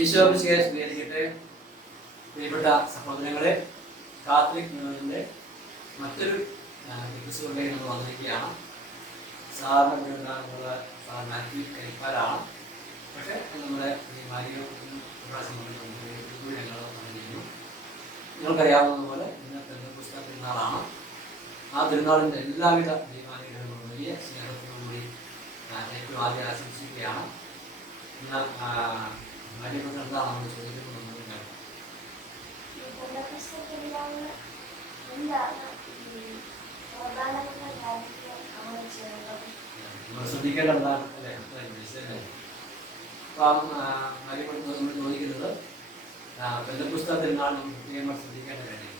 ഈശോമിശിഹായെ സ്തുതിയായിരിക്കട്ടെ. പ്രിയപ്പെട്ട സഹോദരങ്ങളെ, കാത്തലിക് ന്യൂസിൻ്റെ മറ്റൊരു എപ്പിസോഡിലേക്ക് നമ്മൾ വന്നിരിക്കുകയാണ്. സാറിന് മുഴുവനുള്ള സാർ മാത്യു കരിപ്പാലാണ്. പക്ഷേ നമ്മുടെ ഈ മാലിന്യ സംബന്ധിച്ച് ഞങ്ങൾ വന്നിരിക്കുന്നു. നിങ്ങൾക്കറിയാവുന്നതുപോലെ ഇന്ന് പെന്തക്കോസ്ത് തിരുനാളാണ്. ആ തിരുനാളിൻ്റെ എല്ലാവിധ ദൈവാനുഗ്രഹങ്ങളും വലിയ സ്നേഹത്തോടുകൂടി ഏറ്റവും ആദ്യം ആശംസിക്കുകയാണ്. ഇന്ന് മാലിന്യം എന്താണ് നമ്മൾ ചോദിക്കുന്നത്? നമ്മൾ ശ്രദ്ധിക്കേണ്ട എന്താണ് അല്ലേ? അപ്പം മാലിന്യം നമ്മൾ ചോദിക്കുന്നത് പെന്തക്കോസ്ത് തിരുനാൾ നമ്മൾ പ്രത്യേകമായി ശ്രദ്ധിക്കേണ്ട കാര്യങ്ങൾ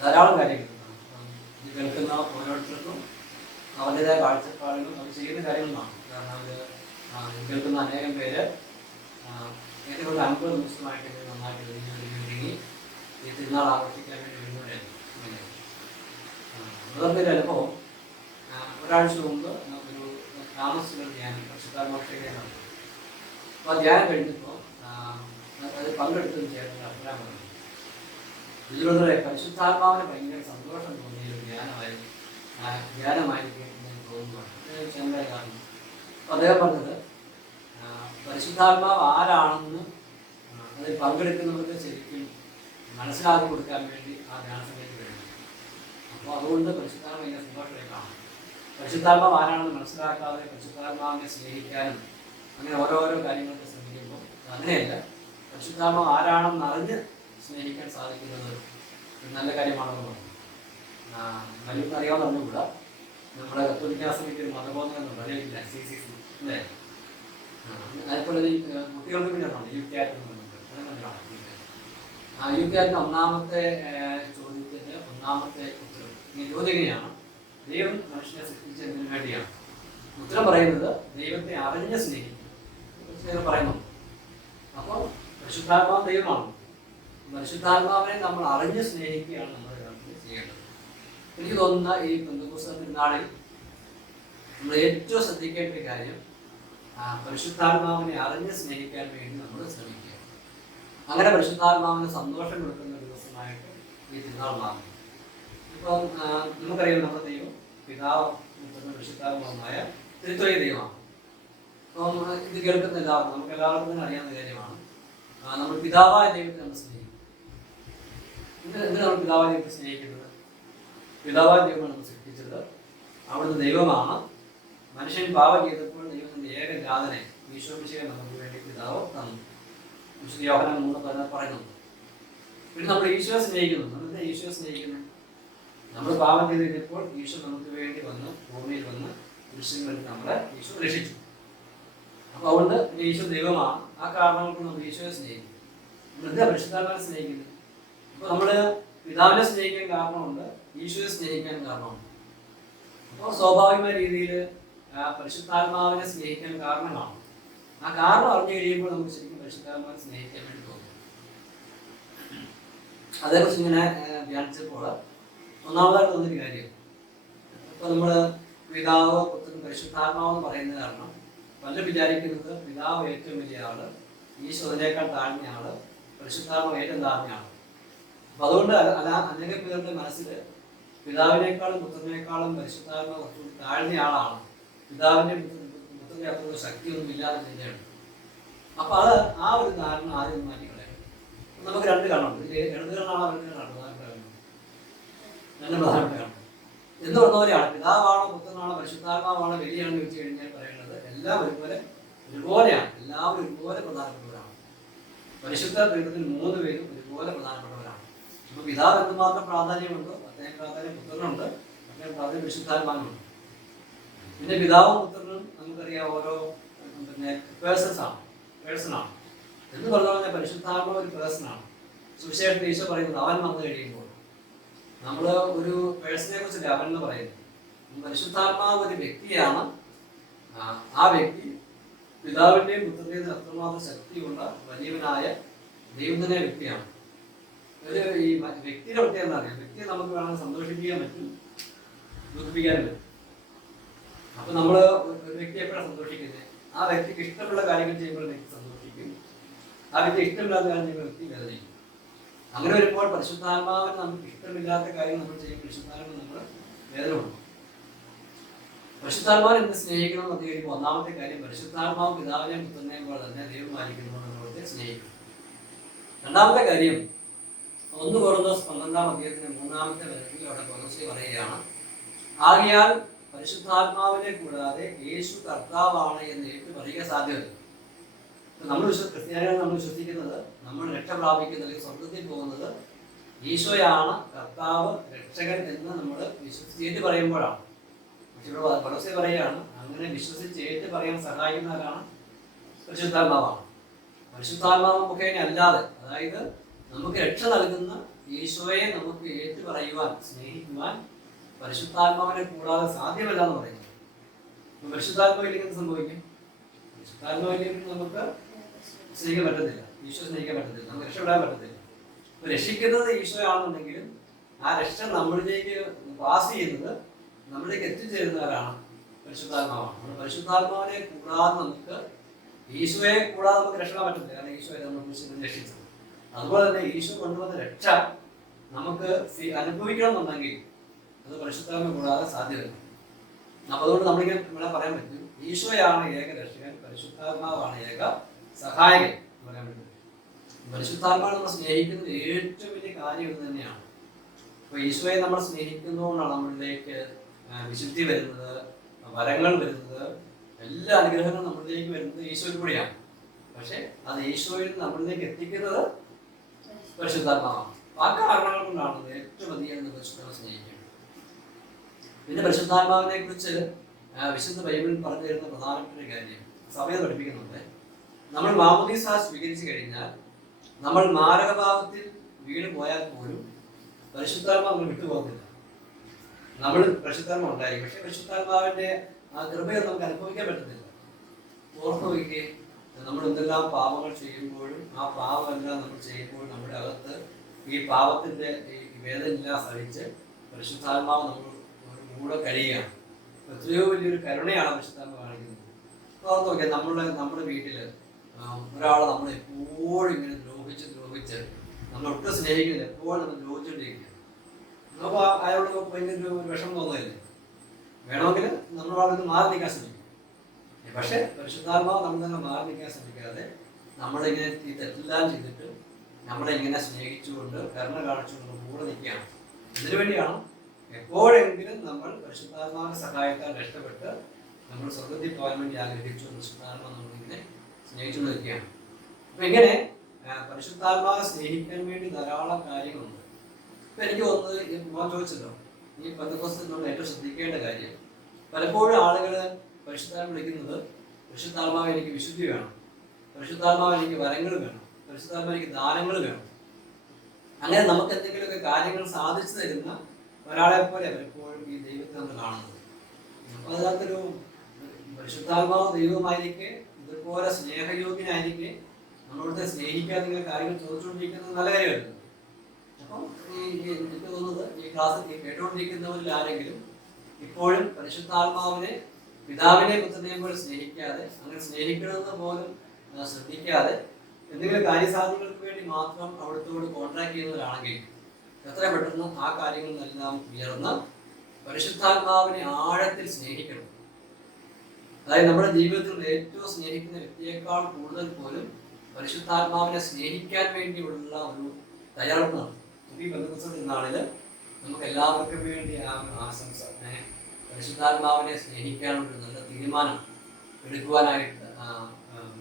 ധാരാളം കാര്യങ്ങളുണ്ട്. ഇത് കേൾക്കുന്ന ഓരോരുത്തർക്കും അവരുടേതായ കാഴ്ചപ്പാടുകളും അവർ ചെയ്യുന്ന കാര്യങ്ങളുമാണ്. കാരണം അത് കേൾക്കുന്ന അനേകം പേര് ഏതെങ്കിലും ഒരു 50 ദിവസമായിട്ട് നന്നായിട്ട് ഒരുങ്ങി ഈ തിരുനാൾ ആഘോഷിക്കാൻ വേണ്ടി വരുന്നവരായിരുന്നു. വേറൊരു അനുഭവം, ഒരാഴ്ച മുമ്പ് ഒരു താമസിക്കുന്ന ധ്യാനം പരിശുദ്ധാത്മാക്ഷേയാണ്. അപ്പോൾ ആ ധ്യാനം കഴിഞ്ഞപ്പോൾ അത് പങ്കെടുത്തതിന് ചേർന്ന് അഭിപ്രായം പറഞ്ഞു. ഇതിലൊന്നും പരിശുദ്ധാത്മാവിന് ഭയങ്കര സന്തോഷം തോന്നിയ ഒരു ധ്യാനമായിരിക്കും എന്ന് തോന്നുന്നു. ചെന്ന കാരണം അദ്ദേഹം പറഞ്ഞത് പരിശുദ്ധാത്മാവ് ആരാണെന്ന് അതിൽ പങ്കെടുക്കുന്നവർക്ക് ശരിക്കും മനസ്സിലാക്കി കൊടുക്കാൻ വേണ്ടി ആ ധ്യാന സമയത്ത് കഴിയും. അപ്പോൾ അതുകൊണ്ട് പരിശുദ്ധാത്മ ഭയങ്കര സന്തോഷമായി കാണും. പരിശുദ്ധാത്മാവ് ആരാണെന്ന് മനസ്സിലാക്കാതെ പരിശുദ്ധാത്മാവിനെ സ്നേഹിക്കാനും അങ്ങനെ ഓരോരോ കാര്യങ്ങൾക്ക് ശ്രമിക്കുമ്പോൾ അങ്ങനെയല്ല, പരിശുദ്ധാത്മാവ് ആരാണെന്ന് അറിഞ്ഞ് സ്നേഹിക്കാൻ സാധിക്കുന്നത് ഒരു നല്ല കാര്യമാണെന്ന് പറഞ്ഞു. മലയാളം അറിയാവുന്ന അറിഞ്ഞുകൂടാ, നമ്മുടെ കത്തോലിക്കാ സഭയ്ക്ക് ഒരു മതബോധനം അറിയില്ല, CCC അല്ലേ? അതുപോലെ കുട്ടികൾക്ക് വേണ്ടിയാണ് യുക്തിയായിട്ട് യുക്തിയാറ്റിൻ്റെ ഒന്നാമത്തെ ചോദ്യത്തിൻ്റെ ഒന്നാമത്തെ ഉത്തരം ഈ ചോദ്യമാണ്, ദൈവം മനുഷ്യനെ സൃഷ്ടിച്ചതിന് വേണ്ടിയാണ്. ഉത്തരം പറയുന്നത് ദൈവത്തെ അറിഞ്ഞ് സ്നേഹിക്കും പറയുന്നു. അപ്പോൾ പരിശുദ്ധാത്മാവ് ദൈവമാണ്. പരിശുദ്ധാത്മാവിനെ നമ്മൾ അറിഞ്ഞ് സ്നേഹിക്കുകയാണ് നമ്മൾ ചെയ്യേണ്ടത്. എനിക്ക് തോന്നുന്ന ഈ പെന്തക്കോസ്ത് തിരുനാളിൽ നമ്മൾ ഏറ്റവും ശ്രദ്ധിക്കേണ്ട ഒരു കാര്യം പരിശുദ്ധാത്മാവിനെ അറിഞ്ഞ് സ്നേഹിക്കാൻ വേണ്ടി നമ്മൾ ശ്രമിക്കുക. അങ്ങനെ പരിശുദ്ധാത്മാവിന് സന്തോഷം കൊടുക്കുന്ന ഒരു ദിവസമായിട്ട് ഈ തിരുനാൾ മാറും. ഇപ്പം നമുക്കറിയാം, നമ്മുടെ ദൈവം പിതാവ് പരിശുദ്ധാത്മാവുമായ ത്രിത്വൈക ദൈവമാണ്. അപ്പം ഇത് കേൾക്കുന്ന എല്ലാവർക്കും നമുക്ക് എല്ലാവർക്കും തന്നെ അറിയാവുന്ന കാര്യമാണ്. നമ്മൾ പിതാവായ ദൈവത്തെ നമ്മൾ സ്നേഹിക്കും. എന്തിനാണ് നമ്മൾ പിതാവായ ദൈവത്തെ സ്നേഹിക്കുന്നത്? പിതാവായ ദൈവമാണ് നമ്മൾ സൃഷ്ടിച്ചത്. അവിടുന്ന് ദൈവമാണ്. മനുഷ്യൻ പാപം ചെയ്തപ്പോൾ ദൈവത്തിന്റെ ഏകജാതനെ ഈശോമിശിഹായെ നമുക്ക് വേണ്ടി പിതാവ് തന്നു. വിശുദ്ധ യോഹന്നാൻ 3:14 പറയുന്നുണ്ട്. പിന്നെ നമ്മൾ ഈശോയെ സ്നേഹിക്കുന്നു. നമ്മൾ ഈശോയെ സ്നേഹിക്കുന്നു. നമ്മൾ പാപം ചെയ്ത് കഴിഞ്ഞപ്പോൾ ഈശോ നമുക്ക് വേണ്ടി വന്ന് ഭൂമിയിൽ വന്ന് ദൃശ്യങ്ങളിൽ നമ്മളെ ഈശോ രക്ഷിച്ചു. അപ്പൊ അതുകൊണ്ട് ഈശോ ദൈവമാണ്. ആ കാരണങ്ങൾക്ക് നമ്മൾ ഈശോയെ സ്നേഹിക്കും. നമ്മൾ പരിശുദ്ധാത്മാവിനെ സ്നേഹിക്കുന്നത്. അപ്പൊ നമ്മള് പിതാവിനെ സ്നേഹിക്കാൻ കാരണമുണ്ട്, ഈശോയെ സ്നേഹിക്കാൻ കാരണമുണ്ട്. അപ്പോൾ സ്വാഭാവികമായ രീതിയിൽ പരിശുദ്ധാത്മാവിനെ സ്നേഹിക്കാൻ കാരണമാണ്. ആ കാരണം അറിഞ്ഞു കഴിയുമ്പോൾ നമുക്ക് ശരിക്കും പരിശുദ്ധാത്മാവിനെ സ്നേഹിക്കാൻ വേണ്ടി തോന്നും. അതേക്കുറിച്ച് ഇങ്ങനെ ധ്യാനിച്ചപ്പോൾ ഒന്നാമതായിട്ട് തോന്നിയൊരു കാര്യം, ഇപ്പൊ നമ്മള് പിതാവ് പുത്രൻ പരിശുദ്ധാത്മാവെന്ന് പറയുന്നത് കാരണം പലരും വിചാരിക്കുന്നത് പിതാവ് ഏറ്റവും വലിയ ആള്, ഈശോ അതിനേക്കാൾ താഴ്ന്ന ആള്, പരിശുദ്ധാത്മാവ് ഏറ്റവും താഴ്ന്ന ആള്. അപ്പൊ അതുകൊണ്ട് അനേകം പേരുടെ മനസ്സിൽ പിതാവിനേക്കാളും പുത്രനേക്കാളും പരിശുദ്ധാത്മാവ് താഴ്ന്ന ആളാണ്, പിതാവിന്റെ പുത്രന്റെ അത്ര ശക്തിയൊന്നും ഇല്ലാതെ ചിന്തയുണ്ട്. അപ്പൊ അത് ആ ഒരു ധാരണ ആദ്യം മാറ്റിക്കളയാം. നമുക്ക് രണ്ട് കാണുന്നുണ്ട്. ഇടത് കണ്ണാണ് അവരുടെ രണ്ട് പ്രധാനപ്പെട്ട കാണുന്നത്. എന്ന് പറഞ്ഞവരെയാണ് പിതാവാണോ പുത്രനാണോ പരിശുദ്ധാത്മാവാണോ വലിയാണെന്ന് ചോദിച്ചു കഴിഞ്ഞാൽ പറയുന്നത് എല്ലാം ഒരുപോലെയാണ്. എല്ലാവരും ഒരുപോലെ പ്രധാനപ്പെട്ടവരാണ്. പരിശുദ്ധ പീഠത്തിൽ 3 പേരും ഒരുപോലെ പ്രധാനപ്പെട്ടവരാണ്. അപ്പൊ പിതാവ് എന്തുമാത്രം പ്രാധാന്യമുണ്ടോ അദ്ദേഹം പ്രാധാന്യം പുത്രനുണ്ട്, അദ്ദേഹം പ്രാധാന്യം പരിശുദ്ധാത്മാവിനുണ്ട്. പിന്നെ പിതാവും പുത്രനും നമുക്കറിയാം ഓരോ പേഴ്സണാണ്. എന്ന് പറഞ്ഞാൽ പരിശുദ്ധാത്മാവ് ഒരു പേഴ്സണാണ്. സുവിശേഷത്തിൽ ഈശോ പറയുന്നത് അവൻ വന്നു കഴിയുമ്പോൾ നമ്മൾ ഒരു പേഴ്സണെ കുറിച്ചല്ല അവൻ എന്ന് പറയുന്നത്. പരിശുദ്ധാത്മാവ് ഒരു വ്യക്തിയാണ്. ആ വ്യക്തി പിതാവിന്റെയും പുത്രന്റെയും അത്രമാത്രം ശക്തിയുള്ള വലിയവനായ ദൈവത്തിൻ്റെ വ്യക്തിയാണ്. ഒരു ഈ വ്യക്തിയുടെ പ്രത്യേകത എന്താ പറയുക, വ്യക്തിയെ നമുക്ക് വേണമെങ്കിൽ സന്തോഷിപ്പിക്കാൻ പറ്റും, ദുഃഖിപ്പിക്കാനും പറ്റും. അപ്പൊ നമ്മള് ഒരു വ്യക്തി എപ്പോഴാണ് സന്തോഷിക്കുന്നത്? ആ വ്യക്തിക്ക് ഇഷ്ടമുള്ള കാര്യങ്ങൾ ചെയ്യുമ്പോൾ വ്യക്തി സന്തോഷിക്കും, ആ വ്യക്തി ഇഷ്ടമില്ലാത്ത കാര്യം ചെയ്യുമ്പോൾ വ്യക്തി വേദനിക്കും. അങ്ങനെ വരുമ്പോൾ പരിശുദ്ധാത്മാവിന് നമുക്ക് ഇഷ്ടമില്ലാത്ത കാര്യം നമ്മൾ ചെയ്യുമ്പോൾ പരിശുദ്ധാത്മാവിന് നമ്മൾ വേദന കൊടുക്കും. പരിശുദ്ധാത്മാവിനെ എന്ത് സ്നേഹിക്കണം എന്ന് കഴിയുമ്പോൾ ഒന്നാമത്തെ കാര്യം പരിശുദ്ധാത്മാവ് പിതാവിനെയും പുത്രനെയും പോലെ തന്നെ ദൈവമായിരിക്കുന്നു എന്നുള്ളത് സ്നേഹിക്കണം. രണ്ടാമത്തെ കാര്യം 1 കൊരിന്ത്യർ 12-3 വചനത്തിൽ അവിടെ പൗലോസ് പറയുകയാണ്, ആകയാൽ പരിശുദ്ധാത്മാവിനെ കൂടാതെ യേശു കർത്താവാണ് എന്ന് ഏറ്റു പറയുക സാധ്യമല്ല. നമ്മൾ ക്രിസ്ത്യാനികൾ നമ്മൾ വിശ്വസിക്കുന്നത്, നമ്മൾ രക്ഷ പ്രാപിക്കുന്നത്, സ്വർഗത്തിൽ പോകുന്നത് ഈശോയാണ് കർത്താവ് രക്ഷകൻ എന്ന് നമ്മൾ വിശ്വസിച്ച് പറയുമ്പോഴാണ്. പക്ഷെ ഇവിടെ പൗലോസ് പറയുകയാണ്, അങ്ങനെ വിശ്വസിച്ച് ഏറ്റു പറയാൻ സഹായിക്കുന്നവരാണ് പരിശുദ്ധാത്മാവാണ്. പരിശുദ്ധാത്മാവ് മുഖേന അല്ലാതെ, അതായത് നമുക്ക് രക്ഷ നൽകുന്ന ഈശോയെ നമുക്ക് ഏറ്റു പറയുവാൻ, സ്നേഹിക്കുവാൻ പരിശുദ്ധാത്മാവിനെ കൂടാതെ സാധ്യമല്ല എന്ന് പറയുന്നത്. പരിശുദ്ധാത്മാവിലേക്ക് എന്ത് സംഭവിക്കും? പരിശുദ്ധാത്മാവിലേക്ക് നമുക്ക് സ്നേഹിക്കാൻ പറ്റത്തില്ല, ഈശോ സ്നേഹിക്കാൻ പറ്റത്തില്ല, നമുക്ക് രക്ഷപ്പെടാൻ പറ്റത്തില്ല. അപ്പൊ രക്ഷിക്കുന്നത് ഈശോയാണെന്നുണ്ടെങ്കിലും ആ രക്ഷ നമ്മളിലേക്ക് പാസ് ചെയ്യുന്നത്, നമ്മളിലേക്ക് എത്തിച്ചേരുന്നവരാണ് പരിശുദ്ധാത്മാവാണ്. നമ്മൾ പരിശുദ്ധാത്മാവിനെ കൂടാതെ നമുക്ക്, ഈശോയെ കൂടാതെ നമുക്ക് രക്ഷപ്പെടാൻ പറ്റത്തില്ല. കാരണം ഈശോയെ നമ്മൾ രക്ഷിച്ചത്. അതുപോലെ തന്നെ ഈശോ കൊണ്ടുവന്ന രക്ഷ നമുക്ക് അനുഭവിക്കണം എന്നുണ്ടെങ്കിൽ അത് പരിശുദ്ധാത്മാവിനെ കൂടാതെ സാധ്യമല്ല. അപ്പൊ അതുകൊണ്ട് നമ്മളിങ്ങനെ ഇവിടെ പറയാൻ പറ്റും, ഈശോയാണ് ഏക രക്ഷകൻ, പരിശുദ്ധാത്മാവാണ് ഏക സഹായകൻ എന്ന് പറയാൻ പറ്റും. പരിശുദ്ധാത്മാവിനെ നമ്മൾ സ്നേഹിക്കുന്നത് ഏറ്റവും വലിയ കാര്യം ഇത് തന്നെയാണ്. അപ്പൊ ഈശോയെ നമ്മൾ സ്നേഹിക്കുന്നതുകൊണ്ടാണ് നമ്മളിലേക്ക് വിശുദ്ധി വരുന്നത്, വരങ്ങൾ വരുന്നത്, എല്ലാ അനുഗ്രഹങ്ങളും നമ്മളിലേക്ക് വരുന്നത് ഈശോയിൽ കൂടിയാണ്. പക്ഷെ അത് ഈശോയിൽ നമ്മളിലേക്ക് എത്തിക്കുന്നത് പരിശുദ്ധാത്മാവാണ്. ആ കാരണങ്ങൾ കൊണ്ടാണ് ഏറ്റവും അധികം പരിശുദ്ധാത്മാവിനെ സ്നേഹിക്കുന്നത്. പിന്നെ പരിശുദ്ധാത്മാവിനെ കുറിച്ച് വിശുദ്ധ ബൈബിളിൽ പറഞ്ഞു തരുന്ന പ്രധാനപ്പെട്ട കാര്യം സഭയെ പഠിപ്പിക്കുന്നുണ്ട്. നമ്മൾ മാമോദീസ സ്വീകരിച്ചു കഴിഞ്ഞാൽ നമ്മൾ മാരകഭാവത്തിൽ വീണ് പോയാൽ പോലും പരിശുദ്ധാത്മാവ് നമ്മൾ വിട്ടുപോകുന്നില്ല. നമ്മൾ പരിശുദ്ധാത്മാവ് ഉണ്ടായിരിക്കും, പക്ഷെ പരിശുദ്ധാത്മാവിന്റെ ആ കൃപയെ നമുക്ക് അനുഭവിക്കാൻ പറ്റുന്നില്ല. ഓർമ്മ വയ്ക്കുക, നമ്മൾ എന്തെല്ലാം പാപങ്ങൾ ചെയ്യുമ്പോഴും ആ പാപമെല്ലാം നമ്മൾ ചെയ്യുമ്പോൾ നമ്മുടെ അകത്ത് ഈ പാപത്തിന്റെ ഈ വേദനയെല്ലാം സഹിച്ച് പരിശുദ്ധാത്മാവ് നമ്മൾ കൂടെ കഴിയുകയാണ്. എത്രയോ വലിയൊരു കരുണയാണ് പരിശുദ്ധാത്മാവ് കാണിക്കുന്നത്. ഓർത്ത് നോക്കിയാൽ നമ്മുടെ വീട്ടില് ഒരാളെ നമ്മൾ എപ്പോഴും ഇങ്ങനെ ദ്രോഹിച്ച് നമ്മൾ ഒട്ടും സ്നേഹിക്കുന്നില്ല, എപ്പോഴും നമ്മൾ ദ്രോഹിച്ചുകൊണ്ടിരിക്കുക. നമുക്ക് അയാളോട് ഭയങ്കര ഒരു വിഷമം തോന്നുന്നില്ലേ? വേണമെങ്കിൽ നമ്മൾ അവിടെ മാറി നിൽക്കാൻ ശ്രമിക്കും. പക്ഷെ പരിശുദ്ധാത്മാവ് നമ്മൾ തന്നെ മാറി നിൽക്കാൻ ശ്രമിക്കാതെ നമ്മളിങ്ങനെ ഈ തെറ്റെല്ലാം ചെയ്തിട്ട് നമ്മളെ ഇങ്ങനെ സ്നേഹിച്ചുകൊണ്ട് കരുണ കാണിച്ചുകൊണ്ട് കൂടെ നിൽക്കുകയാണ്. ഇതിനു വേണ്ടിയാണ് എപ്പോഴെങ്കിലും നമ്മൾ പരിശുദ്ധാത്മാവിന്റെ സഹായത്താൽ രക്ഷപ്പെട്ട് നമ്മൾ സ്വർഗത്തിൽ പോകാൻ വേണ്ടി ആഗ്രഹിച്ചു പരിശുദ്ധാത്മാവ് നമ്മളിങ്ങനെ സ്നേഹിച്ചുകൊണ്ട് നിൽക്കുകയാണ്. അപ്പൊ ഇങ്ങനെ പരിശുദ്ധാത്മാവിനെ സ്നേഹിക്കാൻ വേണ്ടി ധാരാളം കാര്യങ്ങളുണ്ട്. ഇപ്പൊ എനിക്ക് തോന്നുന്നത് മോൻ ചോദിച്ചല്ലോ, ഈ പെന്തക്കോസ്തിൽ നമ്മൾ ഏറ്റവും ശ്രദ്ധിക്കേണ്ട കാര്യം, പലപ്പോഴും ആളുകൾ പരിശുദ്ധാത്മാവ് വിളിക്കുന്നത് പരിശുദ്ധാത്മാവ് എനിക്ക് വിശുദ്ധി വേണം, പരിശുദ്ധാത്മാവ് എനിക്ക് വരങ്ങൾ വേണം, പരിശുദ്ധാത്മാവ് എനിക്ക് ദാനങ്ങൾ വേണം. അങ്ങനെ നമുക്ക് എന്തെങ്കിലുമൊക്കെ കാര്യങ്ങൾ സാധിച്ചു തരുന്ന ഒരാളെ പോലെ പലപ്പോഴും ഈ ദൈവത്തെ നമ്മൾ കാണുന്നത്. അപ്പൊ അതിനകത്തൊരു പരിശുദ്ധാത്മാവ് ദൈവമായിരിക്കെ, ഇതുപോലെ സ്നേഹയോഗ്യനായിരിക്കെ നമ്മളോട് സ്നേഹിക്കാൻ നിങ്ങൾ കാര്യങ്ങൾ ചോദിച്ചുകൊണ്ടിരിക്കുന്നത് നല്ല കാര്യമല്ല. അപ്പം എനിക്ക് തോന്നുന്നത് ഈ ക്ലാസ് കേട്ടുകൊണ്ടിരിക്കുന്നവരിൽ ആരെങ്കിലും ഇപ്പോഴും പരിശുദ്ധാത്മാവിനെ പിതാവിനെ പുത്രനെയും പോലെ സ്നേഹിക്കാതെ, അങ്ങനെ സ്നേഹിക്കണമെന്ന് പോലും ശ്രദ്ധിക്കാതെ എന്തെങ്കിലും കാര്യസാധ്യങ്ങൾക്ക് വേണ്ടി മാത്രം അവിടുത്തോട് കോൺട്രാക്ട് ചെയ്യുന്നവരാണെങ്കിൽ എത്ര പെട്ടെന്ന് ആ കാര്യങ്ങളിലെല്ലാം ഉയർന്ന് പരിശുദ്ധാത്മാവിനെ ആഴത്തിൽ സ്നേഹിക്കണം. അതായത് നമ്മുടെ ജീവിതത്തിൽ ഏറ്റവും സ്നേഹിക്കുന്ന വ്യക്തിയേക്കാൾ കൂടുതൽ പോലും പരിശുദ്ധാത്മാവിനെ സ്നേഹിക്കാൻ വേണ്ടിയുള്ള ഒരു തയ്യാറെടുപ്പാണ്. ഈ ബന്ധുക്കളുടെ നാളിൽ നമുക്ക് എല്ലാവർക്കും വേണ്ടി ആശംസ, പരിശുദ്ധാത്മാവിനെ സ്നേഹിക്കാനുള്ള നല്ല തീരുമാനം എടുക്കുവാനായിട്ട്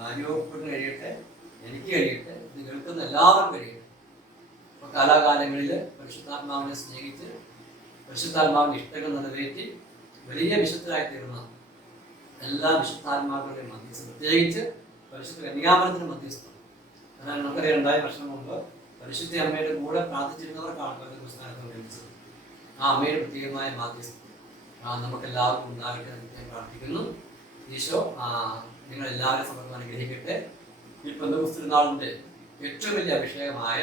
ഭാഗ്യവത്തിന് കഴിയട്ടെ, എനിക്ക് കഴിയട്ടെ, ഇത് കേൾക്കുന്ന എല്ലാവർക്കും കഴിയട്ടെ. അപ്പോൾ കാലാകാലങ്ങളിൽ പരിശുദ്ധാത്മാവിനെ സ്നേഹിച്ച് പരിശുദ്ധാത്മാവിന്റെ ഇഷ്ടങ്ങൾ നിറവേറ്റി വലിയ വിശുദ്ധരായി തീർന്ന എല്ലാ വിശുദ്ധാത്മാക്കളുടെയും മധ്യസ്ഥം, പ്രത്യേകിച്ച് പരിശുദ്ധ കന്യാമരത്തിന്റെ മധ്യസ്ഥം. അതിനാൽ നമുക്കറിയാം 2000 വർഷം മുമ്പ് പരിശുദ്ധ അമ്മയുടെ കൂടെ പ്രാർത്ഥിച്ചിരുന്നവർക്കാണ് പുസ്തകത്തിൽ ലഭിച്ചത്. ആ അമ്മയുടെ പ്രത്യേകമായ മാധ്യസ്ഥം നമുക്കെല്ലാവർക്കും ഉണ്ടാകട്ടെ എന്ന് പ്രാർത്ഥിക്കുന്നു. ഈശോ നിങ്ങളെല്ലാവരും സമർപ്പണം അനുഗ്രഹിക്കട്ടെ. ഈ പെന്തക്കോസ്തിനാളിന്റെ ഏറ്റവും വലിയ അഭിഷേകമായ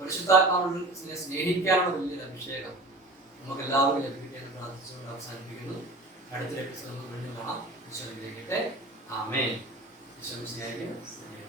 പരിശുദ്ധാത്മാവിനെ സ്നേഹിക്കാനുള്ള വലിയൊരു അഭിഷേകം നമുക്ക് എല്ലാവർക്കും ലഭിക്കട്ടെ എന്ന് പ്രാർത്ഥിച്ചുകൊണ്ട് അവസാനിപ്പിക്കുന്നു. അടുത്ത എപ്പിസോഡ് വീണ്ടും കാണാം. ഈശോ അനുഗ്രഹിക്കട്ടെ. ആമേൻ. ഈശോ മിശിഹായ്ക്ക് സ്തുതി.